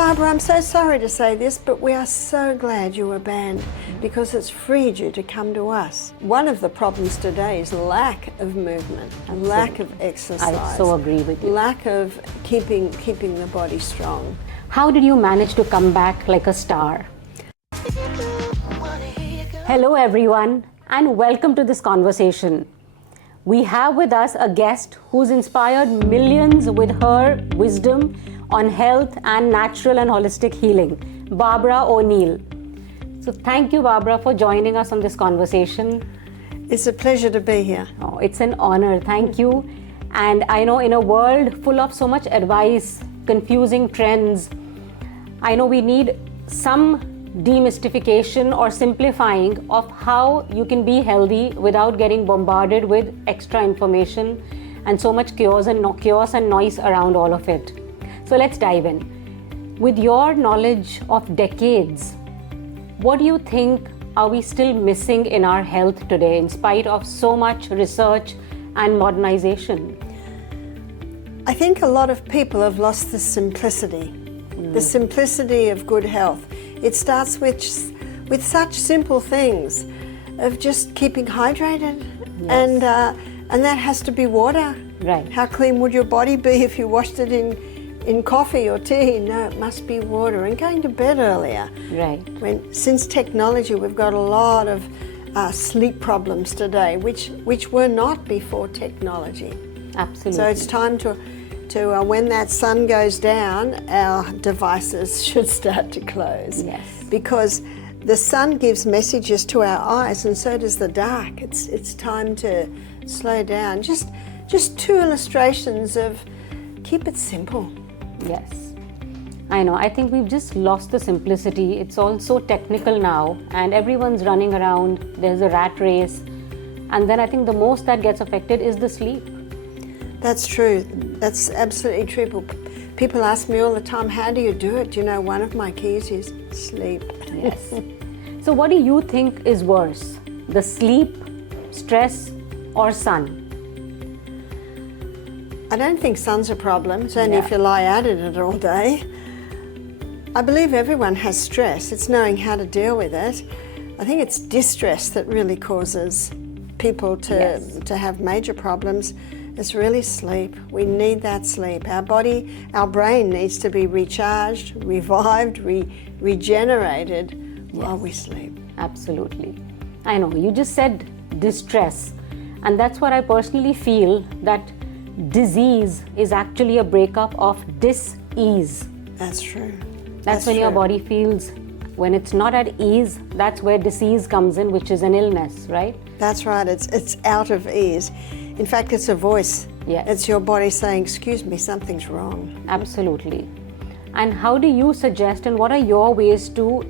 Barbara, I'm so sorry to say this, but we are so glad you were banned because it's freed you to come to us. One of the problems today is lack of movement, lack of exercise. I so agree with you. Lack of keeping the body strong. How did you manage to come back like a star? Hello everyone, and welcome to this conversation. We have with us a guest who's inspired millions with her wisdom on health and natural and holistic healing, Barbara O'Neill. So thank you, Barbara, for joining us on this conversation. It's a pleasure to be here. Oh, it's an honor. Thank you. And I know in a world full of so much advice, confusing trends, I know we need some demystification or simplifying of how you can be healthy without getting bombarded with extra information and so much chaos and noise around all of it. So let's dive in. With your knowledge of decades, what do you think are we still missing in our health today in spite of so much research and modernization? I think a lot of people have lost the simplicity of good health. It starts with such simple things of just keeping hydrated, and that has to be water. Right. How clean would your body be if you washed it in coffee or tea? No, it must be water. And going to bed earlier. Right. Since technology, we've got a lot of sleep problems today, which were not before technology. Absolutely. So it's time to when that sun goes down, our devices should start to close. Yes. Because the sun gives messages to our eyes, and so does the dark. It's time to slow down. Just two illustrations of keep it simple. Yes. I know. I think we've just lost the simplicity. It's all so technical now, and everyone's running around. There's a rat race. And then I think the most that gets affected is the sleep. That's true. That's absolutely true. People ask me all the time, how do you do it? You know, one of my keys is sleep. Yes. So what do you think is worse? The sleep, stress, or sun? I don't think sun's a problem. It's only if you lie at it all day. I believe everyone has stress. It's knowing how to deal with it. I think it's distress that really causes people to have major problems. It's really sleep. We need that sleep. Our body, our brain needs to be recharged, revived, regenerated while we sleep. Absolutely. I know. You just said distress. And that's what I personally feel, that disease is actually a breakup of dis-ease. That's true. That's when your body feels, when it's not at ease, that's where disease comes in, which is an illness, right? That's right. It's out of ease. In fact, it's a voice. Yes. It's your body saying, excuse me, something's wrong. Absolutely. And how do you suggest, and what are your ways to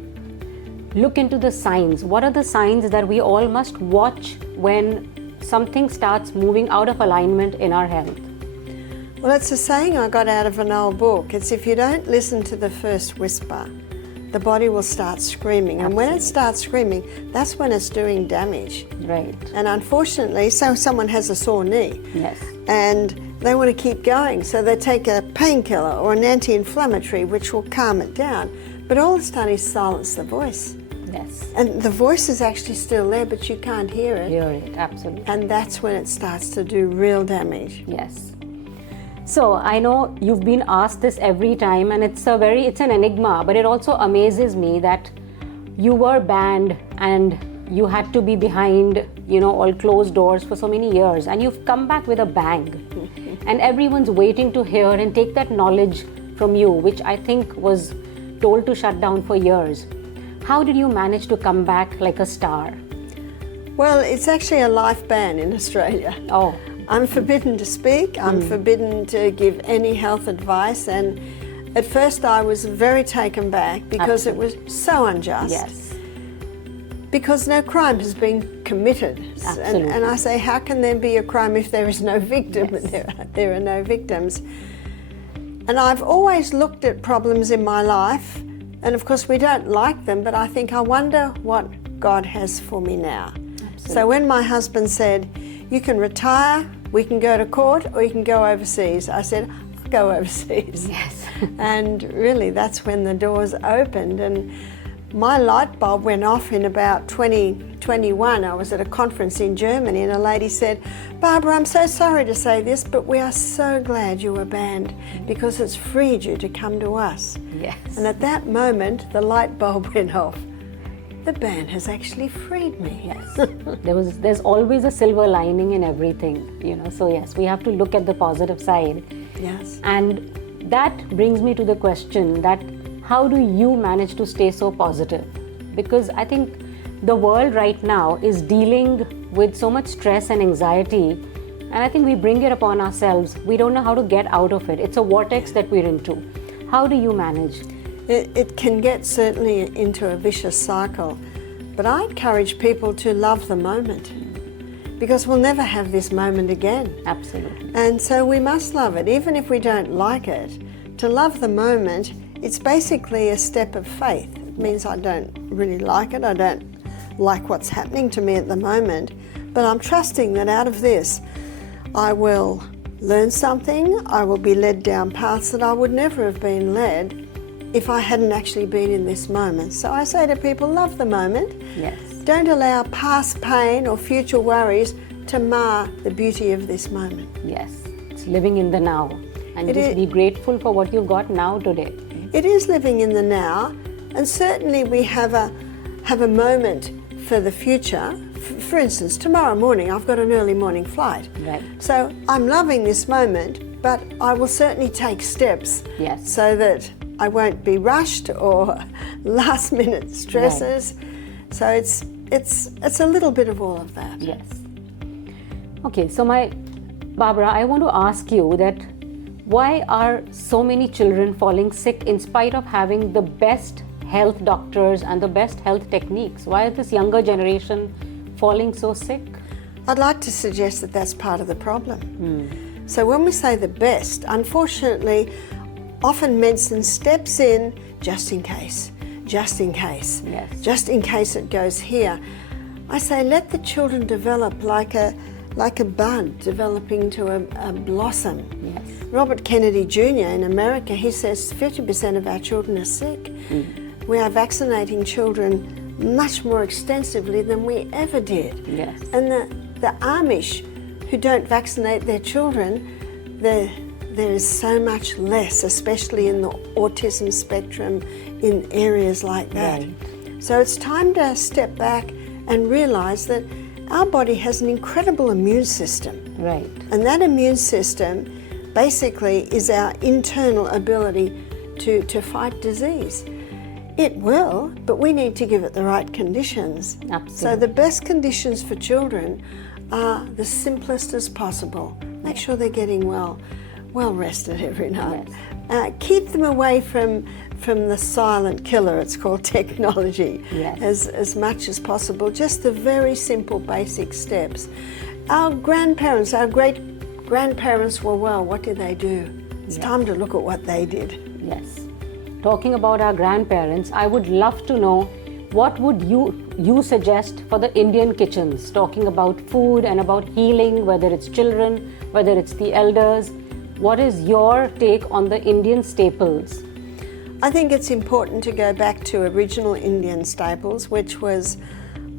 look into the signs? What are the signs that we all must watch when something starts moving out of alignment in our health? Well, it's a saying I got out of an old book. It's if you don't listen to the first whisper, the body will start screaming. And when it starts screaming, that's when it's doing damage. Right. And unfortunately, so someone has a sore knee. Yes. And they want to keep going. So they take a painkiller or an anti-inflammatory, which will calm it down. But all it's done is silence the voice. Yes. And the voice is actually still there, but you can't hear it. Hear it, absolutely. And that's when it starts to do real damage. Yes. So I know you've been asked this every time, and it's an enigma, but it also amazes me that you were banned and you had to be behind, all closed doors for so many years, and you've come back with a bang. And everyone's waiting to hear and take that knowledge from you, which I think was told to shut down for years. How did you manage to come back like a star? Well, it's actually a life ban in Australia. Oh. I'm forbidden to speak, I'm forbidden to give any health advice, and at first I was very taken back because it was so unjust. Yes. Because no crime has been committed. Absolutely. And I say, how can there be a crime if there is no victim? Yes. There are no victims. And I've always looked at problems in my life, and of course we don't like them, but I think, I wonder what God has for me now. Absolutely. So when my husband said, you can retire, we can go to court, or you can go overseas, I said, I'll go overseas. Yes. And really, that's when the doors opened. And my light bulb went off in about 2021. I was at a conference in Germany, and a lady said, "Barbara, I'm so sorry to say this, but we are so glad you were banned because it's freed you to come to us." Yes. And at that moment, the light bulb went off. The ban has actually freed me. Yes. There's always a silver lining in everything, So yes, we have to look at the positive side. Yes. And that brings me to the question that how do you manage to stay so positive? Because I think the world right now is dealing with so much stress and anxiety, and I think we bring it upon ourselves. We don't know how to get out of it. It's a vortex that we're into. How do you manage? It can get certainly into a vicious cycle, but I encourage people to love the moment, because we'll never have this moment again. Absolutely. And so we must love it, even if we don't like it. To love the moment, it's basically a step of faith. It means I don't really like it, I don't like what's happening to me at the moment, but I'm trusting that out of this I will learn something, I will be led down paths that I would never have been led if I hadn't actually been in this moment. So I say to people, love the moment. Yes. Don't allow past pain or future worries to mar the beauty of this moment. Yes, it's living in the now, and just be grateful for what you've got now today. It is living in the now, and certainly we have a moment for the future. For instance, tomorrow morning I've got an early morning flight. Right. So I'm loving this moment, but I will certainly take steps so that I won't be rushed or last minute stresses. Right. So it's a little bit of all of that. Yes. Okay, so Barbara, I want to ask you that why are so many children falling sick in spite of having the best health doctors and the best health techniques? Why is this younger generation falling so sick? I'd like to suggest that that's part of the problem. So when we say the best, unfortunately, often medicine steps in just in case, just in case, just in case it goes here. I say let the children develop like a bud developing to a blossom. Yes. Robert Kennedy Jr. in America, he says 50% of our children are sick. We are vaccinating children much more extensively than we ever did. Yes. And the Amish who don't vaccinate their children, there is so much less, especially in the autism spectrum, in areas like that. Right. So it's time to step back and realise that our body has an incredible immune system. Right. And that immune system basically is our internal ability to fight disease. It will, but we need to give it the right conditions. Absolutely. So the best conditions for children are the simplest as possible. Make sure they're getting well rested every night. Yes. Keep them away from the silent killer, it's called technology, as much as possible. Just the very simple basic steps. Our grandparents, our great-grandparents were well. What did they do? It's time to look at what they did. Yes. Talking about our grandparents, I would love to know what would you suggest for the Indian kitchens, talking about food and about healing, whether it's children, whether it's the elders. What is your take on the Indian staples? I think it's important to go back to original Indian staples, which was,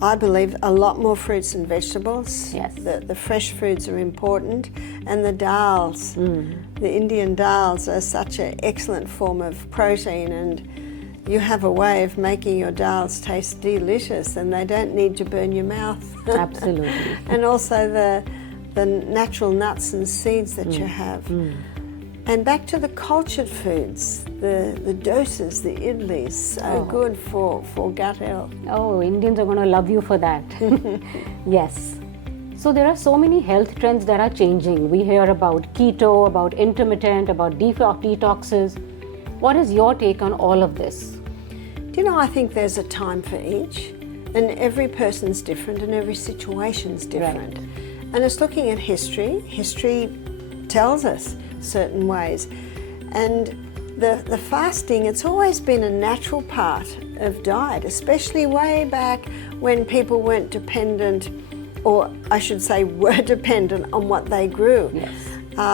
I believe, a lot more fruits and vegetables. Yes. The fresh foods are important, and the dals. The Indian dals are such an excellent form of protein, and you have a way of making your dals taste delicious, and they don't need to burn your mouth. Absolutely. And also the natural nuts and seeds that you have. And back to the cultured foods, the dosas, the idlis, so good for gut health. Oh, Indians are going to love you for that. Yes. So there are so many health trends that are changing. We hear about keto, about intermittent, about detoxes. What is your take on all of this? Do you know, I think there's a time for each, and every person's different and every situation's different. Right. And it's looking at history. History tells us certain ways. And the fasting, it's always been a natural part of diet, especially way back when people weren't dependent, or I should say were dependent on what they grew. Yes.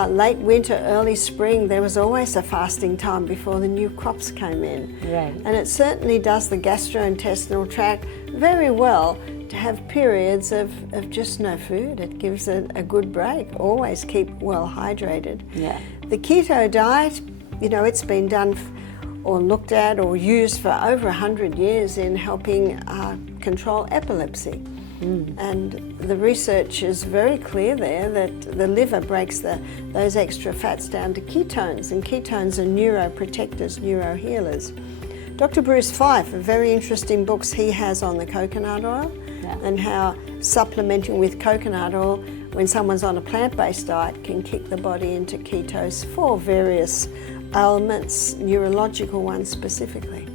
late winter, early spring, there was always a fasting time before the new crops came in. Right. And it certainly does the gastrointestinal tract very well to have periods of just no food. It gives it a good break. Always keep well hydrated. Yeah. The keto diet, it's been done or looked at or used for over 100 years in helping control epilepsy. And the research is very clear there that the liver breaks those extra fats down to ketones, and ketones are neuroprotectors, neurohealers. Dr. Bruce Fife, a very interesting books he has on the coconut oil and how supplementing with coconut oil when someone's on a plant-based diet can kick the body into ketosis for various ailments, neurological ones specifically.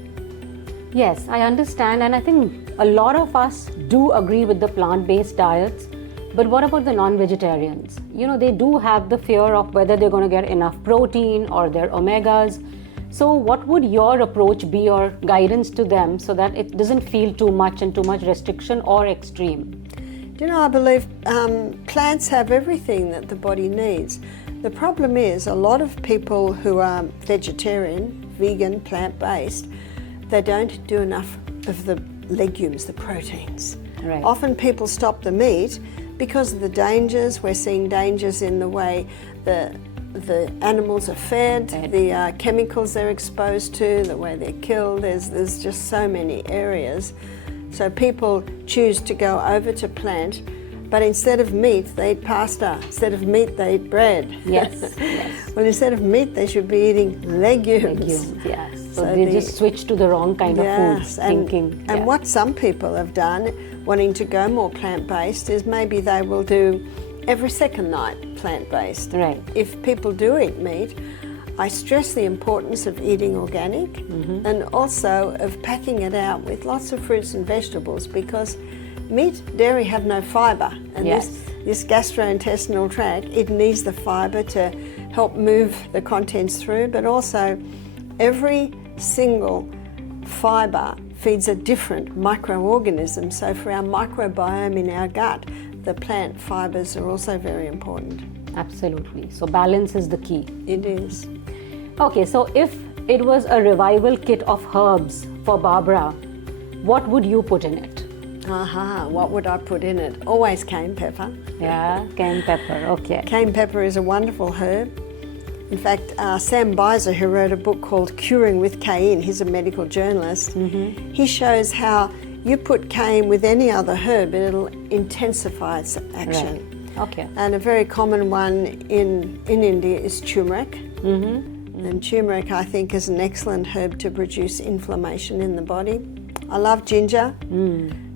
Yes, I understand, and I think a lot of us do agree with the plant-based diets, but what about the non-vegetarians? They do have the fear of whether they're going to get enough protein or their omegas. So what would your approach be or guidance to them so that it doesn't feel too much and too much restriction or extreme? I believe plants have everything that the body needs. The problem is a lot of people who are vegetarian, vegan, plant-based, they don't do enough of the legumes, the proteins. Right. Often people stop the meat because of the dangers. We're seeing dangers in the way the animals are fed, the chemicals they're exposed to, the way they're killed. There's just so many areas. So people choose to go over to plant, but instead of meat, they eat pasta. Instead of meat, they eat bread. Yes, yes. Well, instead of meat, they should be eating legumes. Yes. So they just switch to the wrong kind of food thinking. And what some people have done, wanting to go more plant-based, is maybe they will do every second night plant-based. Right. If people do eat meat, I stress the importance of eating organic and also of packing it out with lots of fruits and vegetables, because meat, dairy have no fibre, and this gastrointestinal tract, it needs the fibre to help move the contents through, but also every single fibre feeds a different microorganism. So for our microbiome in our gut, the plant fibres are also very important. Absolutely. So balance is the key. It is. Okay, so if it was a revival kit of herbs for Barbara, what would you put in it? What would I put in it? Always cayenne pepper. Yeah, cayenne pepper, okay. Cayenne pepper is a wonderful herb. In fact, Sam Beiser, who wrote a book called Curing with Cayenne, he's a medical journalist, he shows how you put cayenne with any other herb and it'll intensify its action. Right. Okay. And a very common one in India is turmeric. And turmeric, I think, is an excellent herb to reduce inflammation in the body. I love ginger.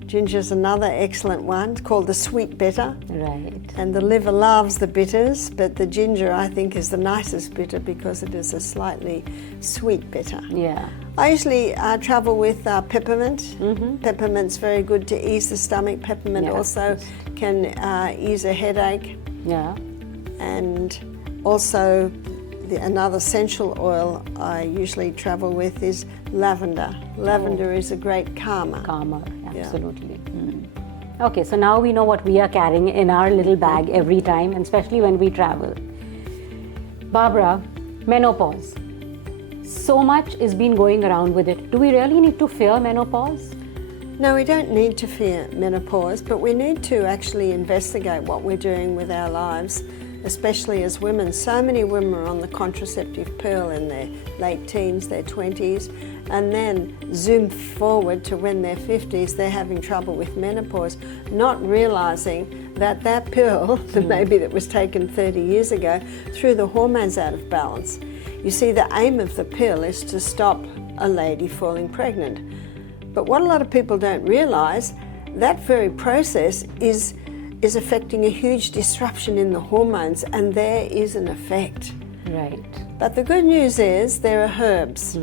Ginger's another excellent one. It's called the sweet bitter. Right. And the liver loves the bitters, but the ginger, I think, is the nicest bitter because it is a slightly sweet bitter. Yeah. I usually travel with peppermint. Peppermint's very good to ease the stomach. Peppermint also can ease a headache. Yeah. And also another essential oil I usually travel with is lavender. Lavender is a great calmer. Calmer, absolutely. Okay, so now we know what we are carrying in our little bag every time, and especially when we travel. Barbara, menopause. So much is been going around with it. Do we really need to fear menopause? No, we don't need to fear menopause, but we need to actually investigate what we're doing with our lives, especially as women. So many women are on the contraceptive pill in their late teens, their 20s, and then zoom forward to when they're 50s, they're having trouble with menopause, not realising that that pill, the baby that was taken 30 years ago, threw the hormones out of balance. You see, the aim of the pill is to stop a lady falling pregnant. But what a lot of people don't realise, that very process is affecting a huge disruption in the hormones, and there is an effect. Right. But the good news is there are herbs.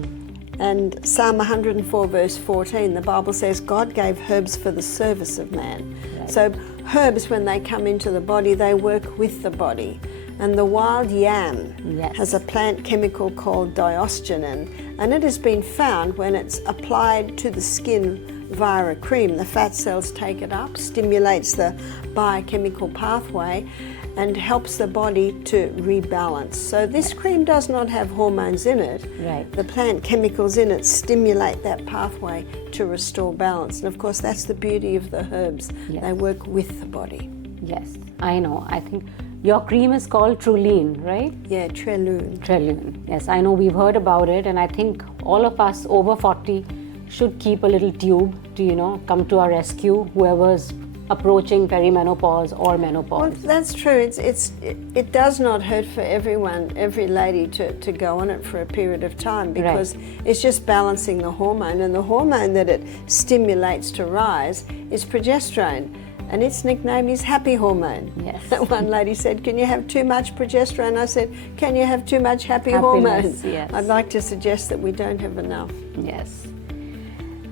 And Psalm 104 verse 14, the Bible says God gave herbs for the service of man. Right. So herbs, when they come into the body, they work with the body. And the wild yam has a plant chemical called diosgenin, and it has been found when it's applied to the skin via a cream, the fat cells take it up, stimulates the biochemical pathway, and helps the body to rebalance. So this cream does not have hormones in it. Right. The plant chemicals in it stimulate that pathway to restore balance. And of course, that's the beauty of the herbs. Yes. They work with the body. Yes, I know. I think your cream is called Trulene, right? Yeah, Trelune. Trulene. Yes, I know we've heard about it, and I think all of us over 40 should keep a little tube to, come to our rescue, whoever's approaching perimenopause or menopause. Well, that's true. It does not hurt for everyone, every lady to go on it for a period of time, because it's just balancing the hormone, and the hormone that it stimulates to rise is progesterone, and its nickname is happy hormone. Yes. One lady said, "Can you have too much progesterone?" I said, "Can you have too much Happiness, hormone?" yes. I'd like to suggest that we don't have enough. Yes.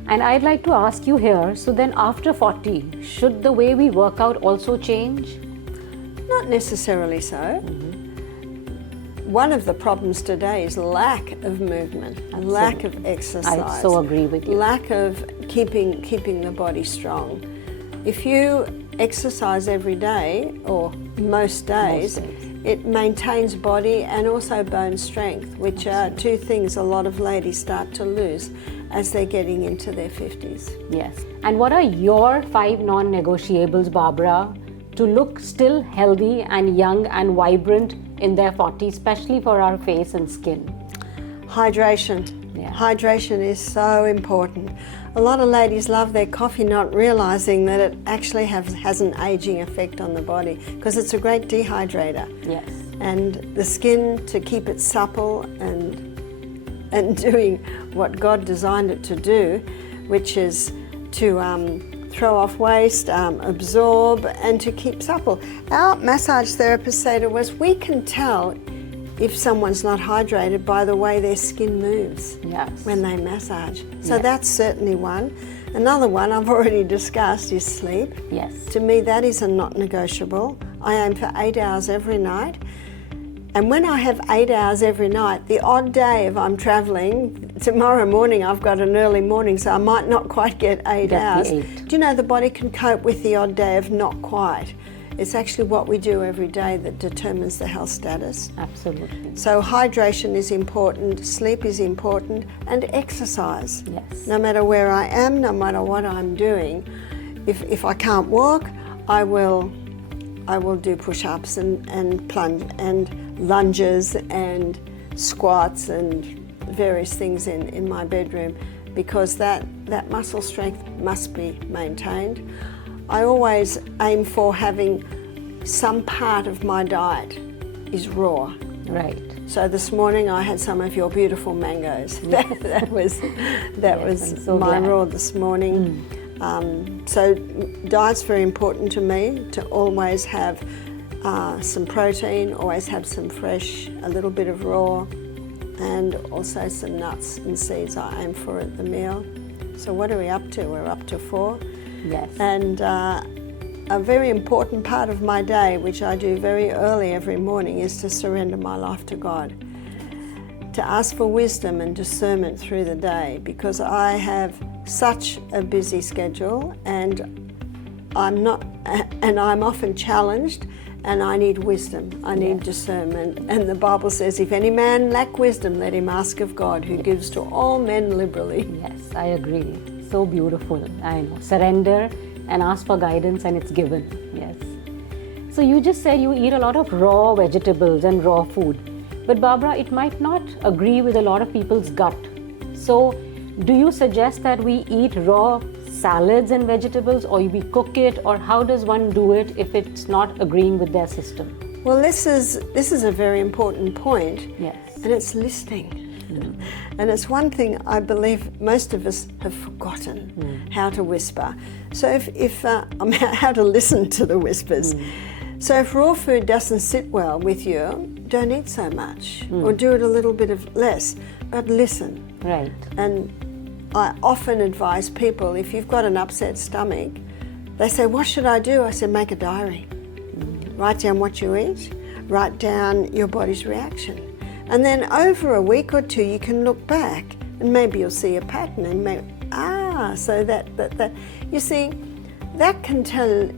And I'd like to ask you here, so then after 40, should the way we work out also change? Not necessarily so. One of the problems today is lack of movement, lack of exercise. I so agree with you. Lack of keeping the body strong. If you exercise every day or most days, it maintains body and also bone strength, which are two things a lot of ladies start to lose as they're getting into their 50s. Yes. And what are your 5 non-negotiables, Barbara, to look still healthy and young and vibrant in their 40s, especially for our face and skin? Hydration. Yeah. Hydration is so important. A lot of ladies love their coffee, not realizing that it actually has an aging effect on the body, because it's a great dehydrator. Yes. And the skin, to keep it supple and doing what God designed it to do, which is to throw off waste, absorb, and to keep supple. Our massage therapists say to us, we can tell if someone's not hydrated by the way their skin moves when they massage. So that's certainly one. Another one I've already discussed is sleep. Yes. To me, that is a not negotiable. I aim for 8 hours every night. And when I have 8 hours every night, the odd day if I'm travelling, tomorrow morning I've got an early morning, so I might not quite get 8 hours. Do you know the body can cope with the odd day of not quite? It's actually what we do every day that determines the health status. Absolutely. So hydration is important, sleep is important, and exercise. Yes. No matter where I am, no matter what I'm doing, if I can't walk, I will do push-ups and plunge and lunges and squats and various things in my bedroom, because that muscle strength must be maintained. I always aim for having some part of my diet is raw. Right. So this morning I had some of your beautiful mangoes. That was so my glad. raw this morning. So diet's very important to me, to always have some protein, always have some fresh, a little bit of raw, and also some nuts and seeds I aim for at the meal. So what are we up to? We're up to 4. Yes. And a very important part of my day, which I do very early every morning, is to surrender my life to God, to ask for wisdom and discernment through the day, because I have such a busy schedule and I'm often challenged, and I need wisdom, I need discernment. And the Bible says, if any man lack wisdom, let him ask of God, who gives to all men liberally. Yes, I agree. So beautiful. I know. Surrender and ask for guidance, and it's given. Yes. So you just said you eat a lot of raw vegetables and raw food. But Barbara, it might not agree with a lot of people's gut. So do you suggest that we eat raw salads and vegetables, or we cook it, or how does one do it if it's not agreeing with their system? Well, this is a very important point. Yes. And it's listening. And it's one thing I believe most of us have forgotten, how to whisper. So how to listen to the whispers. So if raw food doesn't sit well with you, don't eat so much, or do it a little bit less, but listen. Right. And I often advise people, if you've got an upset stomach, they say, what should I do? I say, make a diary. Write down what you eat, write down your body's reaction. And then over a week or 2, you can look back and maybe you'll see a pattern and so that you see, that can tell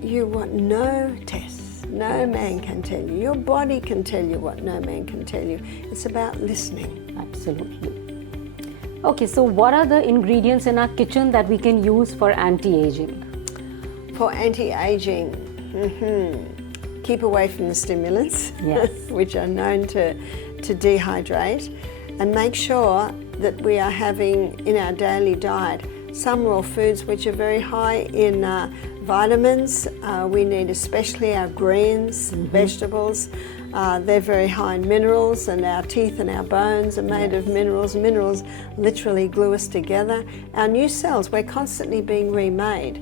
you what no tests, no man can tell you. Your body can tell you what no man can tell you. It's about listening. Absolutely. Okay, so what are the ingredients in our kitchen that we can use for anti-aging? For anti-aging, keep away from the stimulants, Yes. which are known to dehydrate, and make sure that we are having in our daily diet some raw foods which are very high in vitamins. We need especially our greens, vegetables. They're very high in minerals, and our teeth and our bones are made of minerals. Minerals literally glue us together. Our new cells, we're constantly being remade,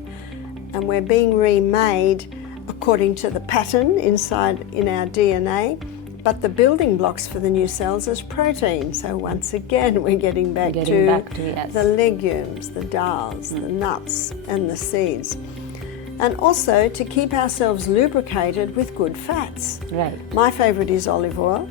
and we're being remade according to the pattern inside in our DNA. But the building blocks for the new cells is protein. So once again, we're getting back to yes. the legumes, the dals, the nuts, and the seeds. And also to keep ourselves lubricated with good fats. Right. My favourite is olive oil.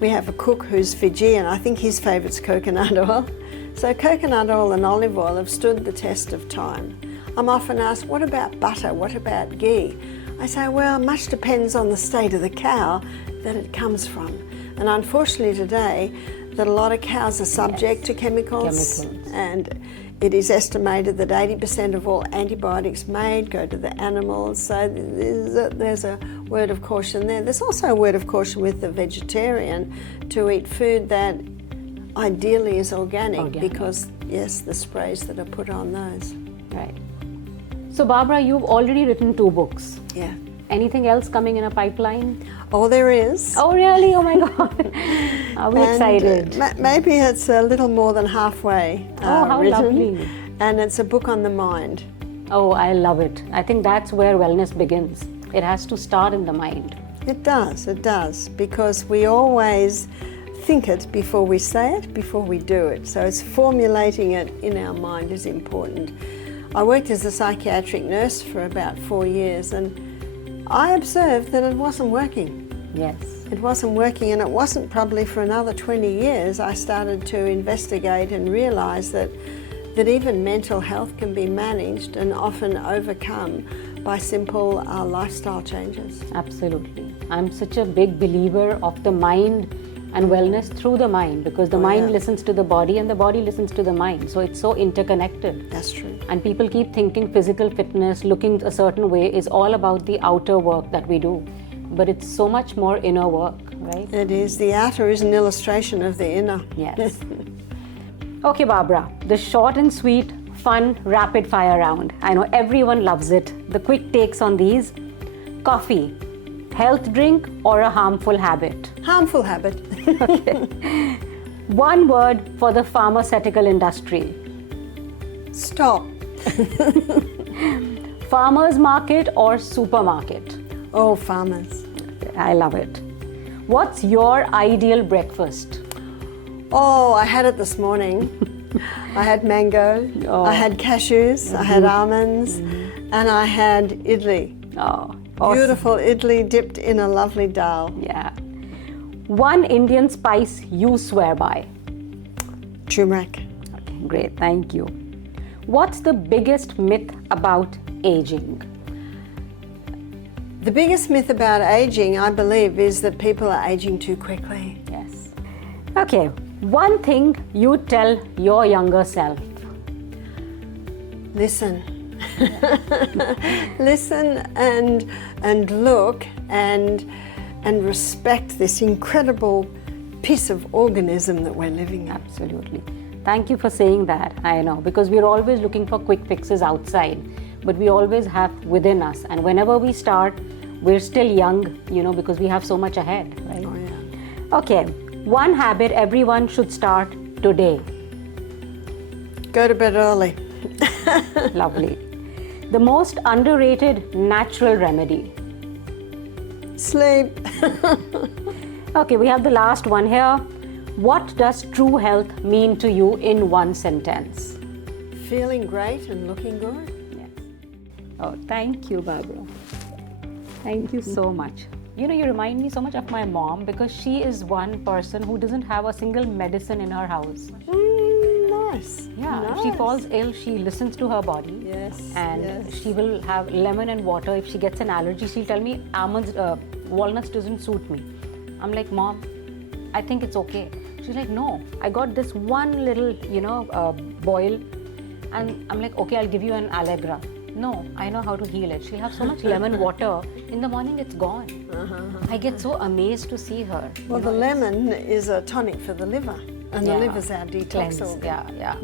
We have a cook who's Fijian. I think his favourite's coconut oil. So coconut oil and olive oil have stood the test of time. I'm often asked, what about butter? What about ghee? I say, well, much depends on the state of the cow that it comes from. And unfortunately today, that a lot of cows are subject to chemicals. And it is estimated that 80% of all antibiotics made go to the animals. So there's a word of caution there. There's also a word of caution with the vegetarian to eat food that ideally is organic. Because, yes, the sprays that are put on those. Right. So Barbara, you've already written 2 books. Yeah. Anything else coming in a pipeline? Oh, there is. Oh, really? Oh my God. Are we excited? Maybe it's a little more than halfway how written. lovely. And it's a book on the mind. Oh, I love it. I think that's where wellness begins. It has to start in the mind. It does, because we always think it before we say it, before we do it. So it's formulating it in our mind is important. I worked as a psychiatric nurse for about 4 years, and I observed that it wasn't working. Yes. It wasn't working, and it wasn't probably for another 20 years I started to investigate and realise that even mental health can be managed and often overcome by simple lifestyle changes. Absolutely. I'm such a big believer of the mind and wellness through the mind, because the mind listens to the body and the body listens to the mind. So it's so interconnected. That's true. And people keep thinking physical fitness, looking a certain way is all about the outer work that we do. But it's so much more inner work, right? It is. The outer is an illustration of the inner. Yes. Okay, Barbara, the short and sweet, fun, rapid fire round. I know everyone loves it. The quick takes on these. Coffee, health drink or a harmful habit? Harmful habit. Okay. One word for the pharmaceutical industry. Stop. Farmers market or supermarket? Oh, farmers. I love it. What's your ideal breakfast? Oh, I had it this morning. I had mango, I had cashews, I had almonds, and I had idli. Oh, awesome. Beautiful idli dipped in a lovely dal. Yeah. One Indian spice you swear by? Turmeric. Okay, great, thank you. What's the biggest myth about aging? The biggest myth about aging, I believe, is that people are aging too quickly. Yes. Okay, one thing you tell your younger self? Listen. Listen and look and respect this incredible piece of organism that we're living in. Absolutely. Thank you for saying that. I know, because we're always looking for quick fixes outside, but we always have within us. And whenever we start, we're still young, because we have so much ahead, right? Oh, yeah. Okay, one habit everyone should start today. Go to bed early. Lovely. The most underrated natural remedy. Sleep. Okay, we have the last one here. What does true health mean to you in one sentence? Feeling great and looking good. Yes. Oh, thank you, Barbara. Thank you so much. You remind me so much of my mom, because she is one person who doesn't have a single medicine in her house. Nice. Yeah, if she falls ill, she listens to her body. Yes. And yes. she will have lemon and water. If she gets an allergy, she'll tell me almonds, walnuts doesn't suit me. I'm like, Mom, I think it's okay. She's like, no, I got this one little, boil, and I'm like, okay, I'll give you an Allegra. No, I know how to heal it. She'll have so much lemon water. In the morning, it's gone. I get so amazed to see her. Well, the lemon is a tonic for the liver, and the liver's our detox Cleanse. organ. Yeah.